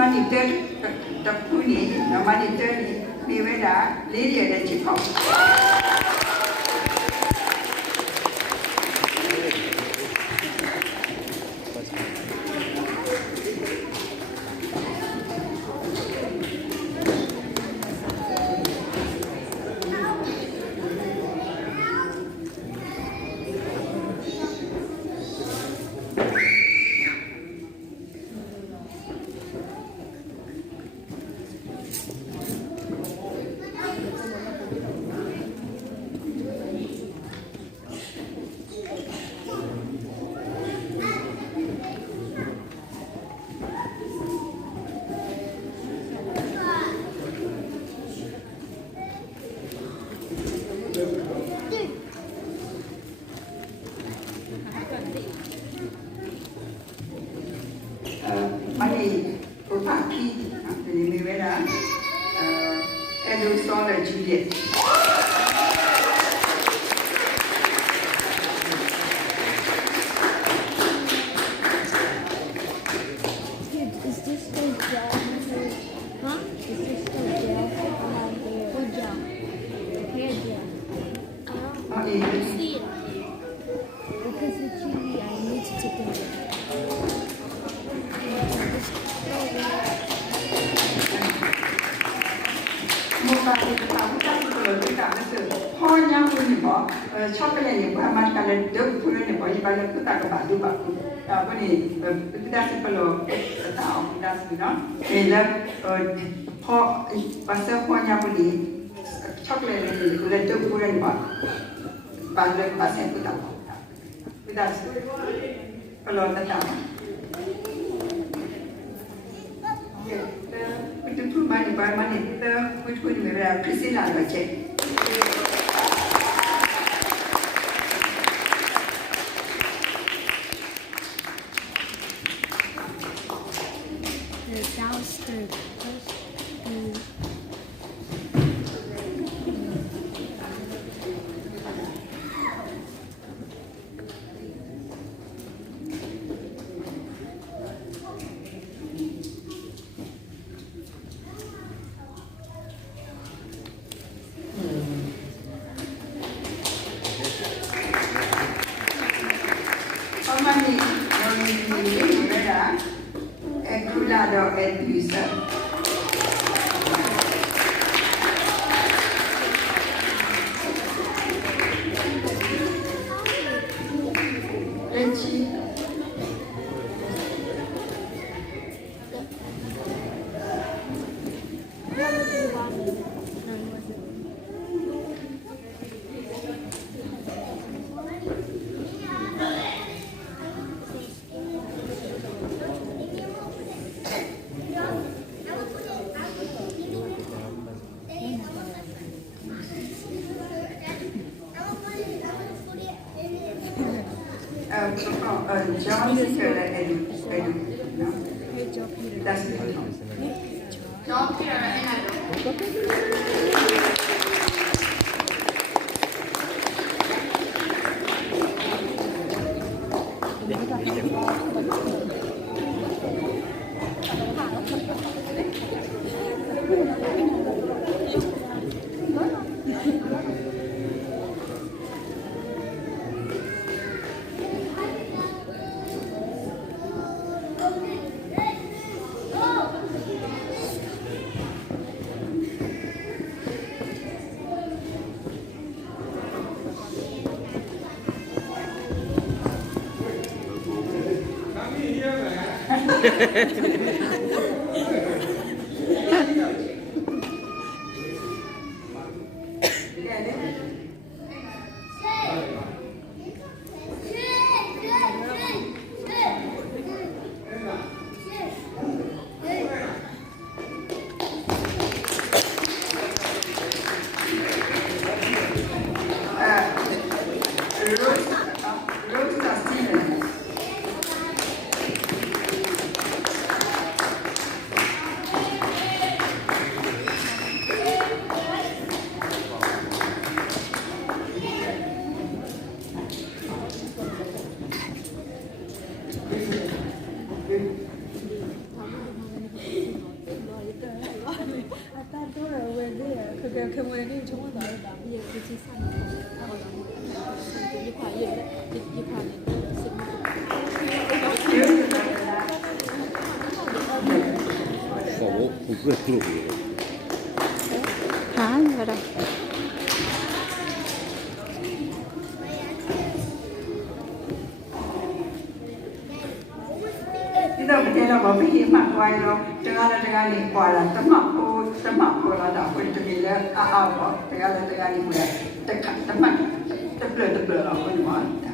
monitor the puni, the monitor, Niveda, Lydia, the Chico. ช็อกโกแลตเนี่ยมันกันเลยเดี๋ยวพูดเนี่ยพออีกวันแล้วก็ตากระบาดดูแบบวันนี้พิดาสิปโลตาออกพิดาสิเนาะแล้วพอภาษาพอยาบุรีช็อกโกแลตเนี่ยกูเลยเดี๋ยวพูดเนี่ยบางเรื่องภาษาพิดาพิดาสิปโลตาitu tuh mana mana kita pun mereka Priscilla baca. John Peter no. That's John Peter 多人为这个可为你充分的也是去上一块也一块我不是这个。啊，那个。Kita bertanya bahawa hikmat wairo tengah ni kuala temak kuala dah pun tergila apa tengah ni kuala temak tebel apa ni mana.